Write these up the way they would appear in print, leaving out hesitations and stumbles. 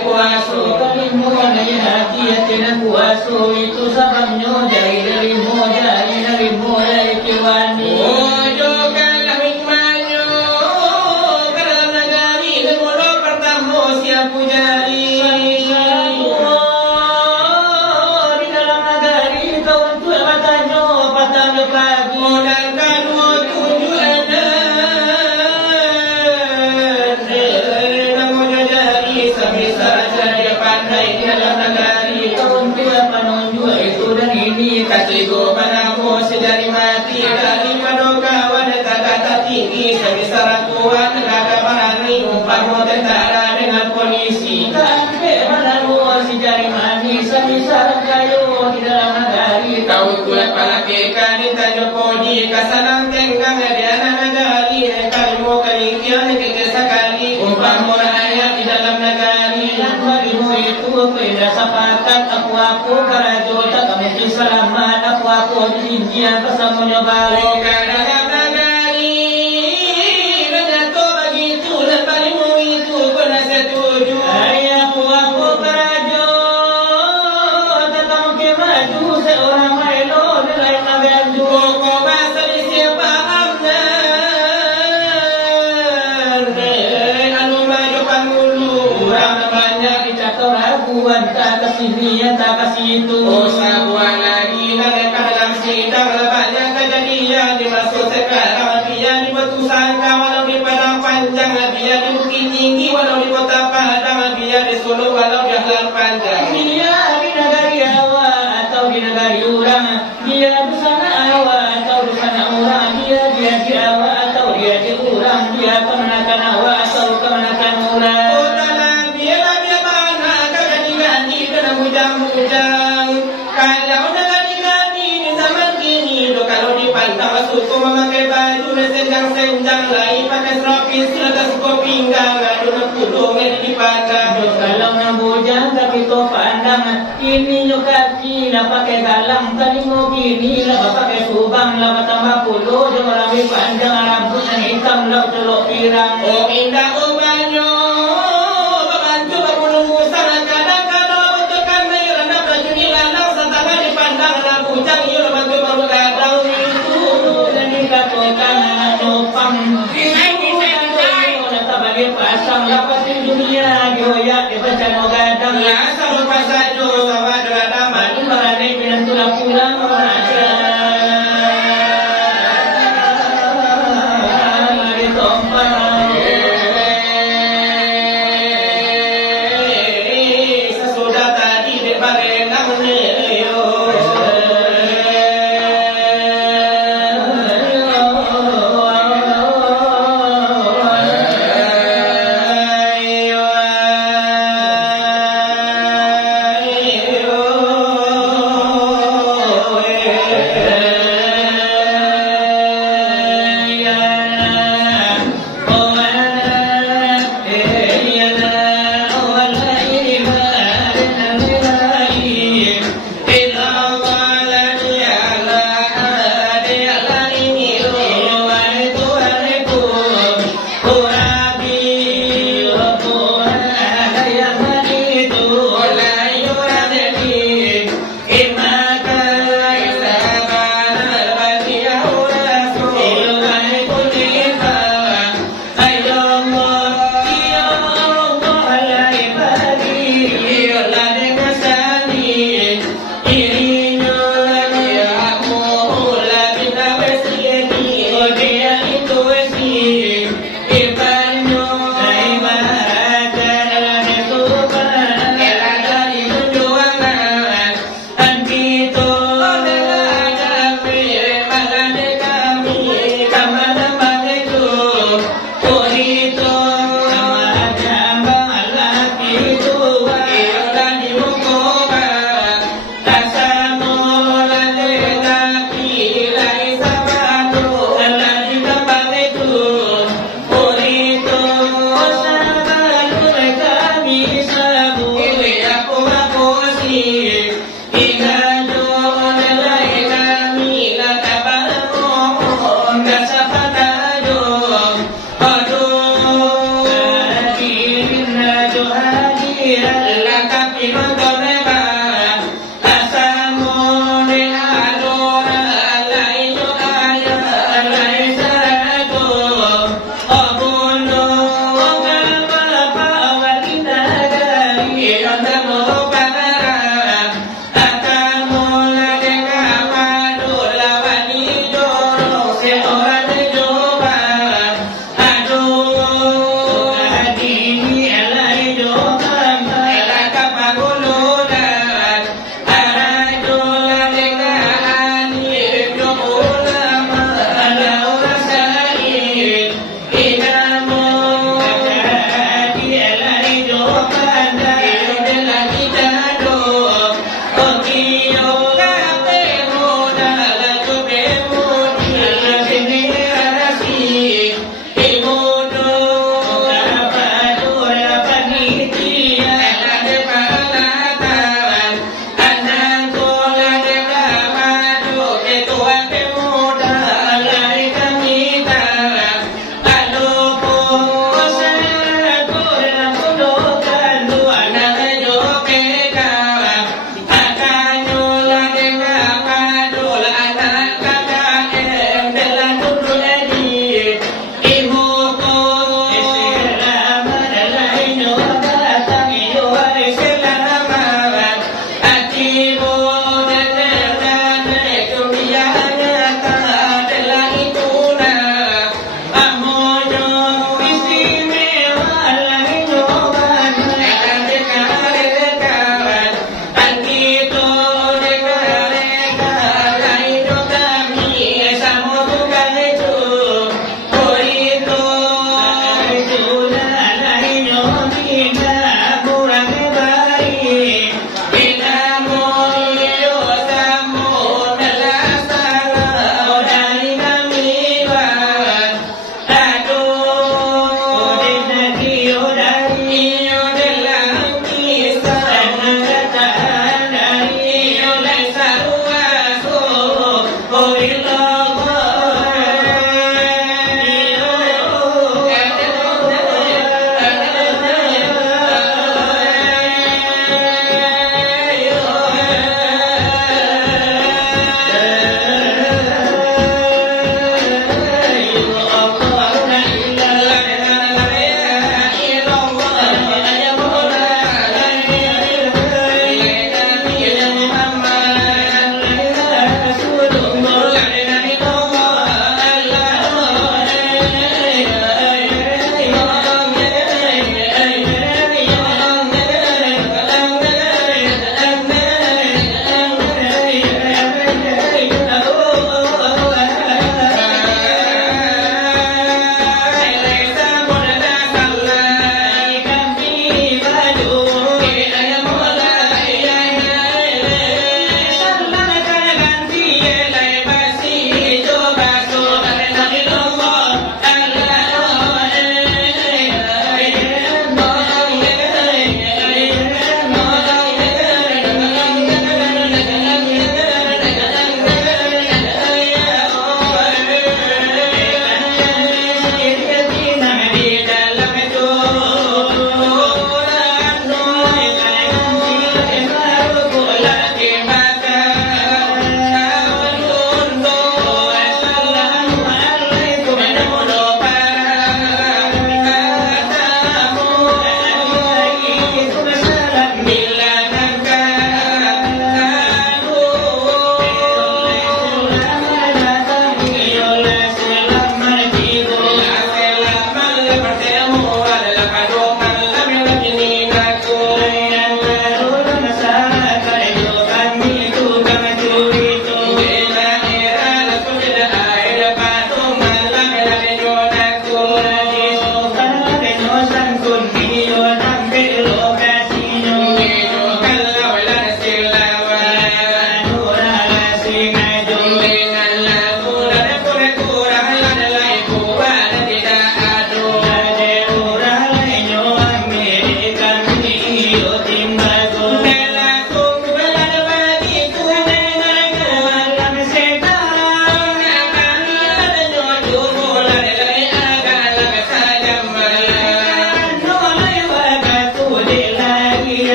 kuaso kalimu dari hati tena kuaso itu sebabnya dari kiwani ojo kalah hikmahnya dalam negari negara pertama siap pujari di dalam negari kau tu patahnya lagi modal kanu tujuh ada namanya jari sebisa saja pandai di dalam negari kau tu penunjuk itu dan ini katigo panamu sejari mati dari kawan kata tinggi sebisa ratuan negara marani umpama tentara dengan polisi sampai menaruh si jari manis sebisa kayu di dalam negari kau tuan palakekan tajo podi kasanang tenggang di anak negari kalau kalian kita sekali umpama ayat di dalam negari yang berimu itu beda sepakat aku karajo tak kamu selamat aku dijian bersama balik dalam negari begitu begitu dan berimu itu kena setuju aku karajo tak kamu kemaju seorang mailo dalam negari kau bahasa di siapa amnan anu maju pangulu orang banyak dicatat raguan tak kasih dia tak kasih itu sabuan lagi mereka dalam sidang banyak kejadian dimasuk sekarang dia di batu sangka walau di padang panjang dia di bukit tinggi walau di kota Padang dia di Solo walau di jalan panjang dia di negari Jawa atau di negari orang dia di sana Jawa atau di sana orang dia di Jawa atau dia di orang dia kemenakan Jawa atau kemenakan orang bujang kalau negari-negari di zaman kini kalau dipantau suku memakai baju senjang-senjang lain pakai stropis atas suku pinggang ada kudung yang dipandang kalau nak bujang tapi tu pandang ini kaki lah pakai galang tadi mau kini lah pakai subang lah tambah puluh jangan lebih panjang rambut yang hitam lah celok pirang oh indah banyo pasang dapat di dunia dioyak di bencana gadang asal pasal do sawah drama di barane pintu pulang aja Thank you.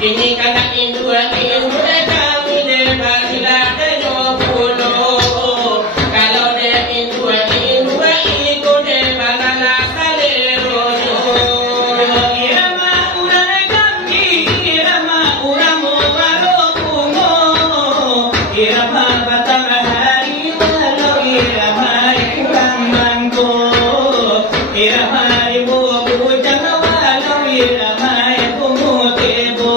Ini kata indua kami lepas tidak terjumpa. Kalau dia indua ikut dia balala salero. Irama urang kami, irama urang warokumo. Irama batang hari walau irama ikang mangko. Irama ibu bujang walau irama ibu mutebo.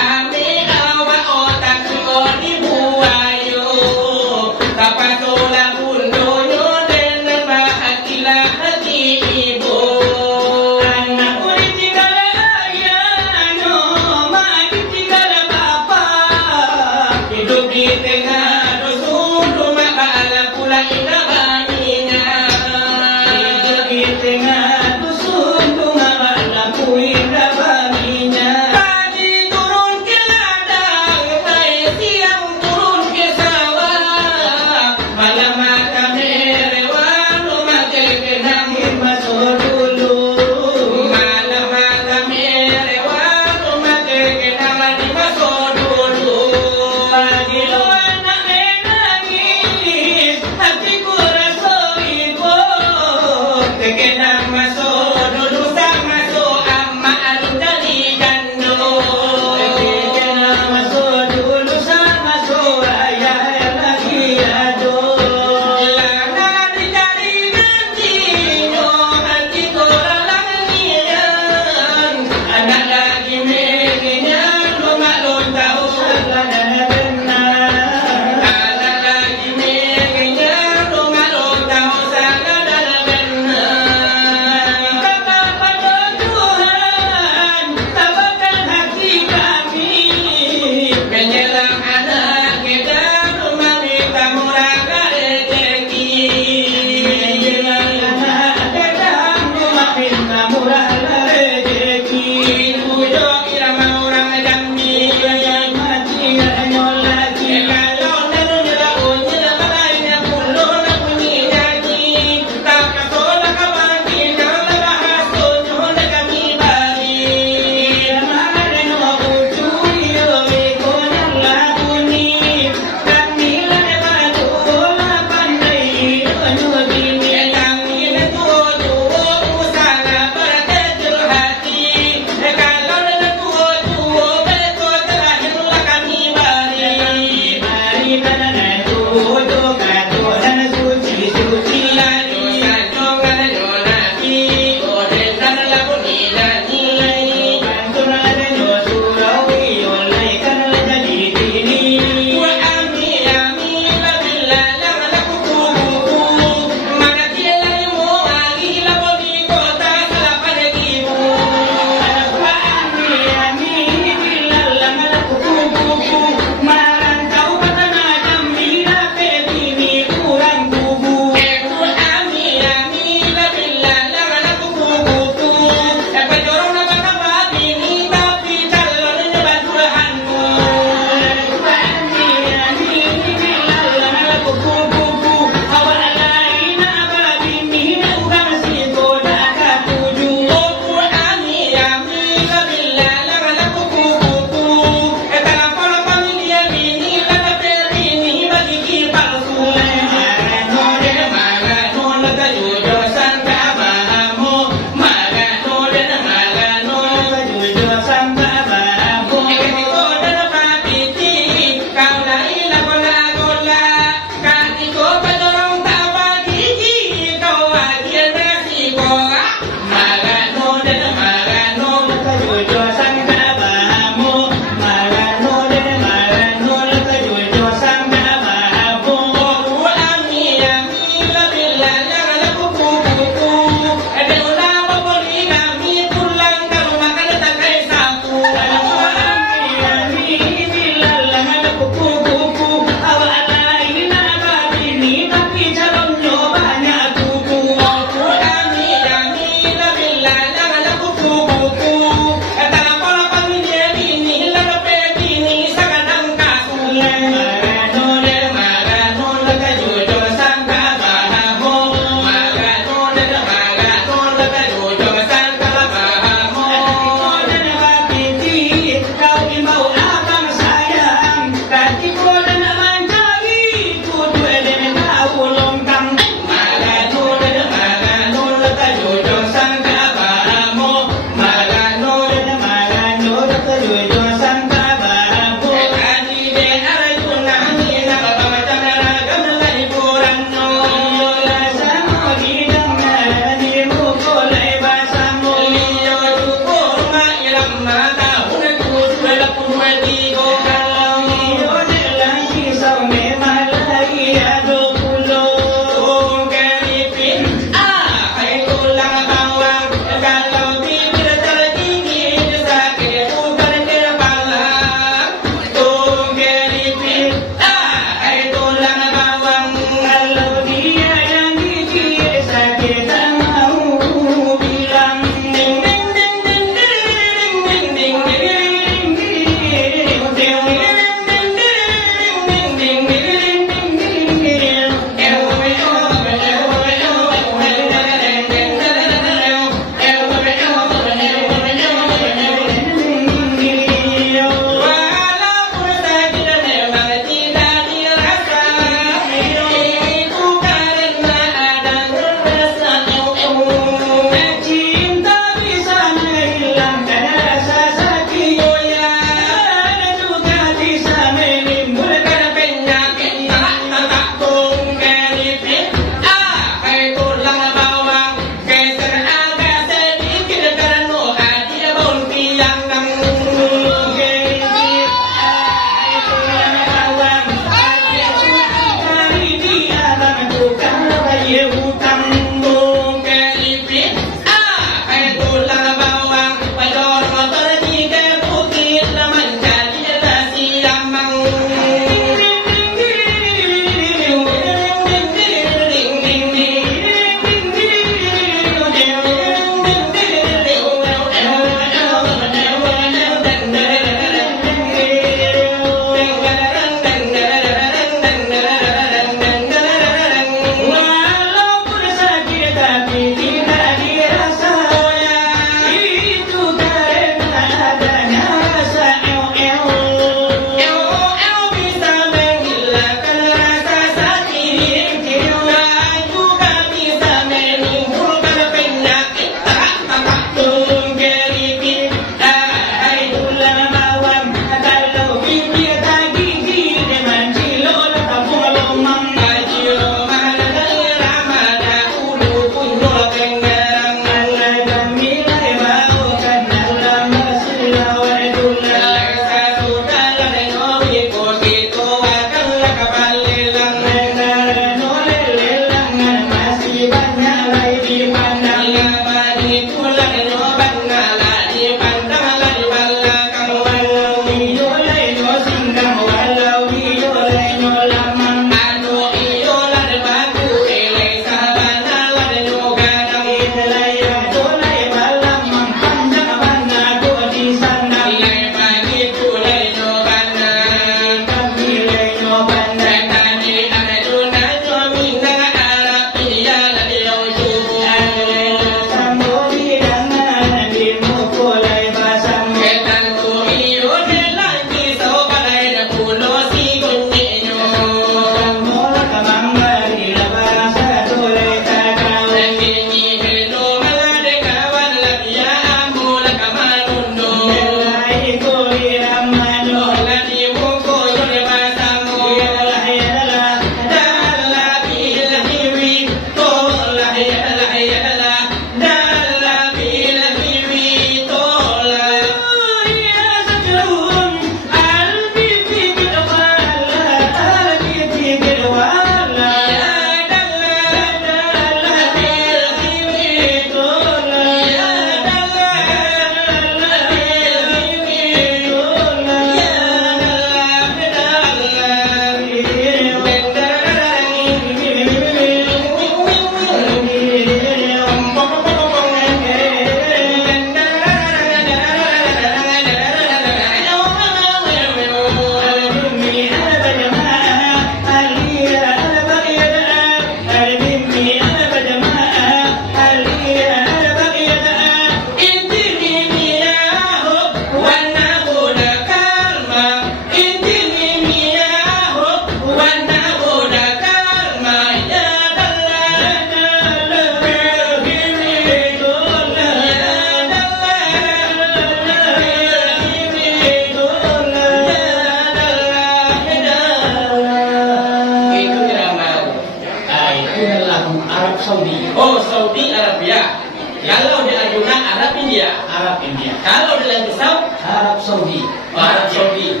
Kalau di Arjuna, Arab India. Arab India. Kalau di Lampusau, Arab Saudi. Arab Saudi.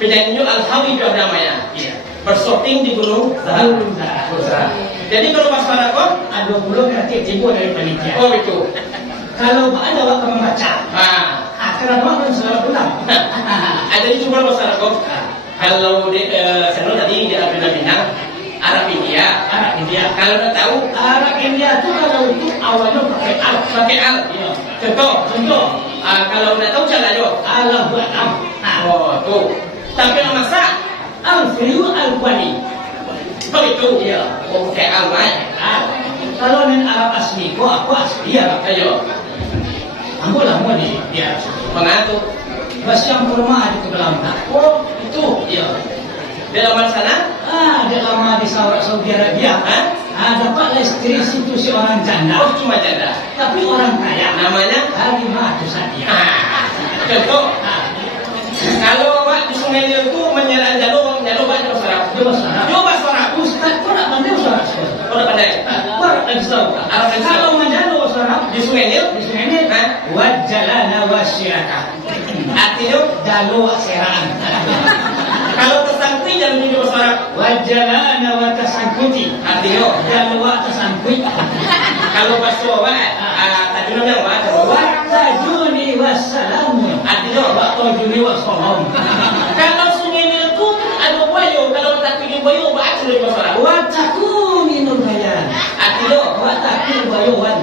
Penyanyi Al-Hawi itu namanya. Bersyuting di Gunung Zahra. Jadi kalau masyarakat, ada puluh kreatif timur dari panitia. oh itu. Kalau ada waktu membaca, karena orang selalu pulang. Jadi cuma masyarakat. Kalau di sana tadi di Arjuna Minang, Arab India. Arab India. Kalau dah tahu Arab India itu kalau itu awalnya pakai al. Ya. Contoh. Kalau dah tahu caranya. Allah buat Oh tuh. Tapi yang masak al-Fiyu al-Qali. begitu. Ya. Oh pakai al Kalau nen Arab asli, aku asli ya. Ayo. Aku lama di dia. Mengatur. Bas yang ke rumah di Belanda. Oh itu. Ya. Di dalam sana? Dia lama di Saudi Arabia. Dapatlah istri situ si orang janda. Oh cuma janda. Tapi orang kaya. Namanya Halimatu Sadia. Contoh. Kalau awak di Sungai Nil itu menyerang jalur banyak masyarakat. Coba suara. Ustaz, kau nak pandai suara? Kau nak pandai? Barat lagi tahu. Kalau menjadi suara di Sungai Nil, wajalana wasyiraka. Artinya jalur seraan. Kalau tersangkut jangan menjadi suara. Wajalana wa tasangkuti. Artinya jalur tersangkut. Kalau pas awak tadi namanya apa? Watajuni wassalamu. Artinya watajuni wassalam. Kalau Sungai Nil itu ada bayo, kalau tak pilih bayo, baca dari masalah. Wataku minum bayan. Artinya wataku bayowan.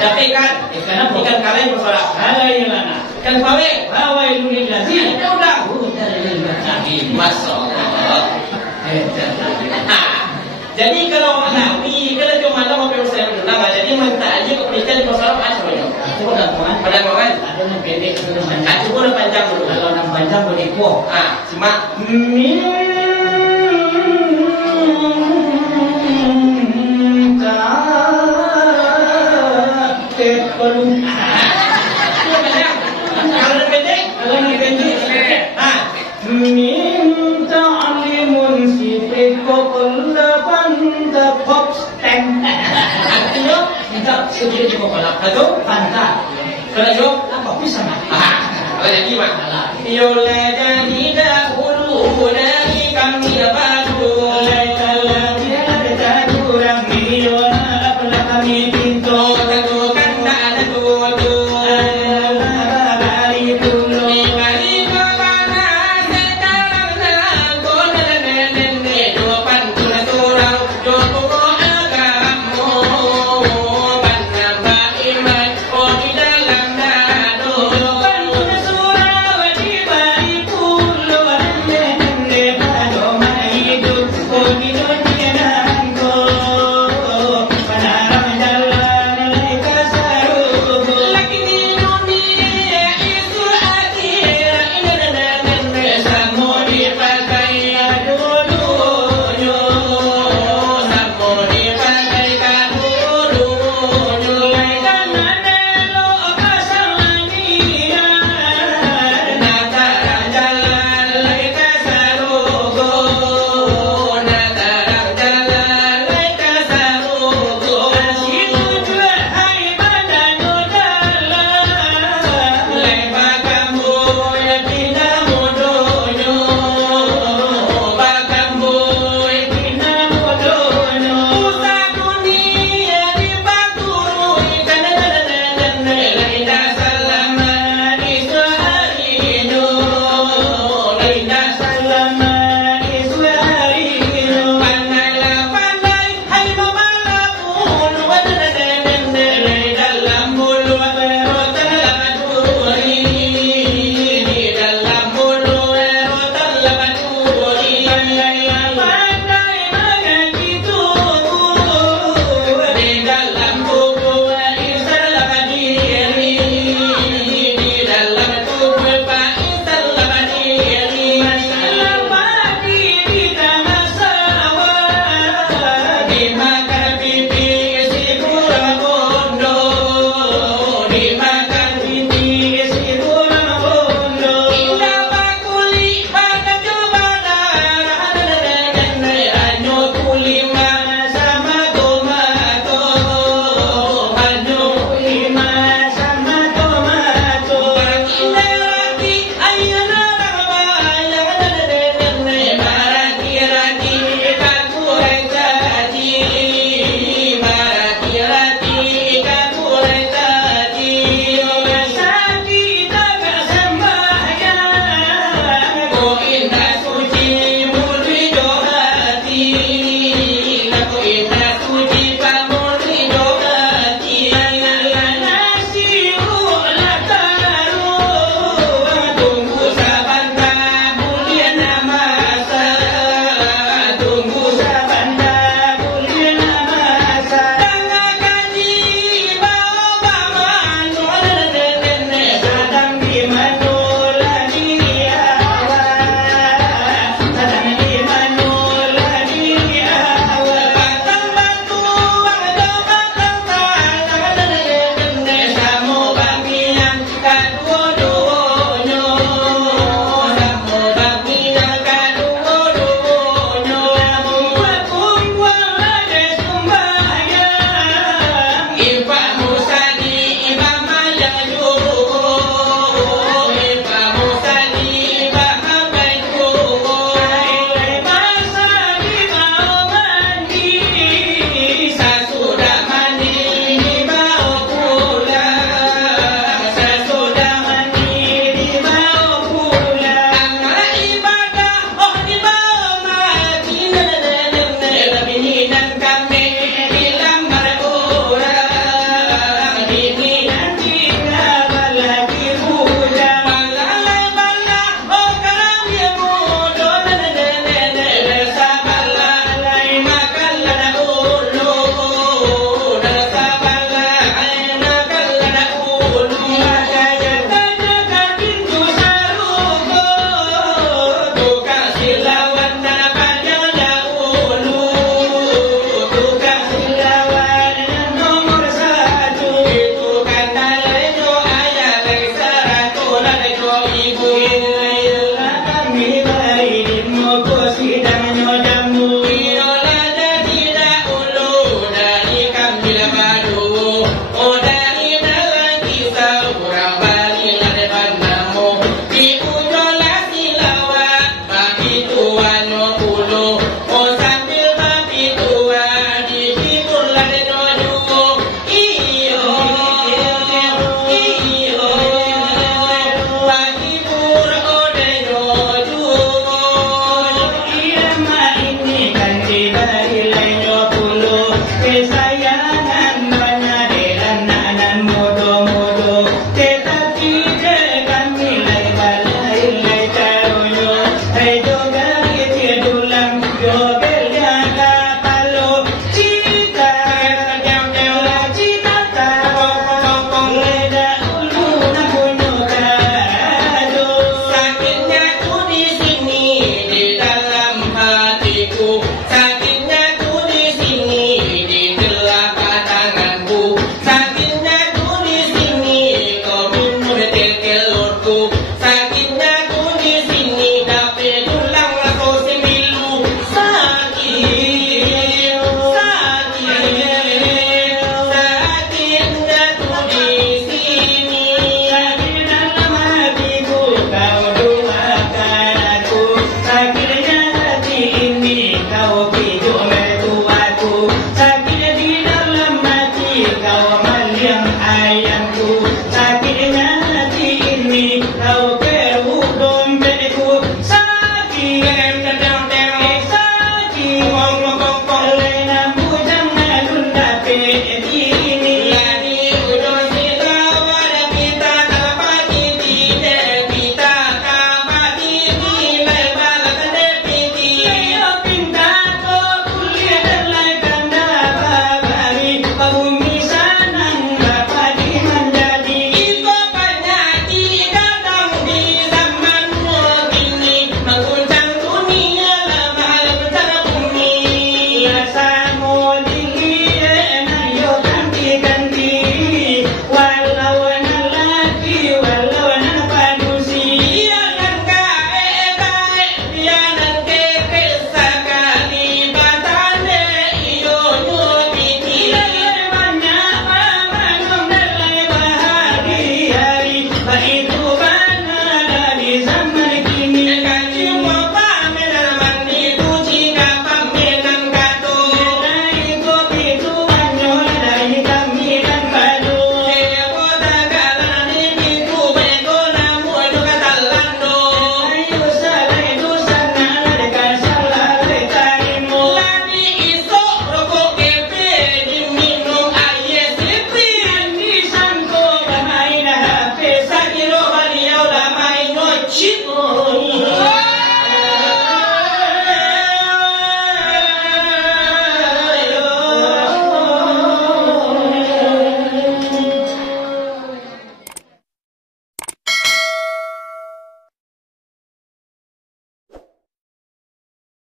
Tapi kan ikan kaleng bersuara. Alailana. Kan pawe. Wailul ladzina. Ya udah. Masyaallah. Jadi kalau Nabi kalau cuma ada mau saya bilang, jadi minta aja ke penelitian di masalah apa sebenarnya? Pada mohon. Ada yang pendek, ada yang panjang. Aku pun panjang dulu. Kalau yang panjang boleh kuah. Cuma sedikit cukup kolak. Atau pantat. Kalau jauh apa bisa nak? Kalau jadi mak. Yola jadi dahulu dari kami apa?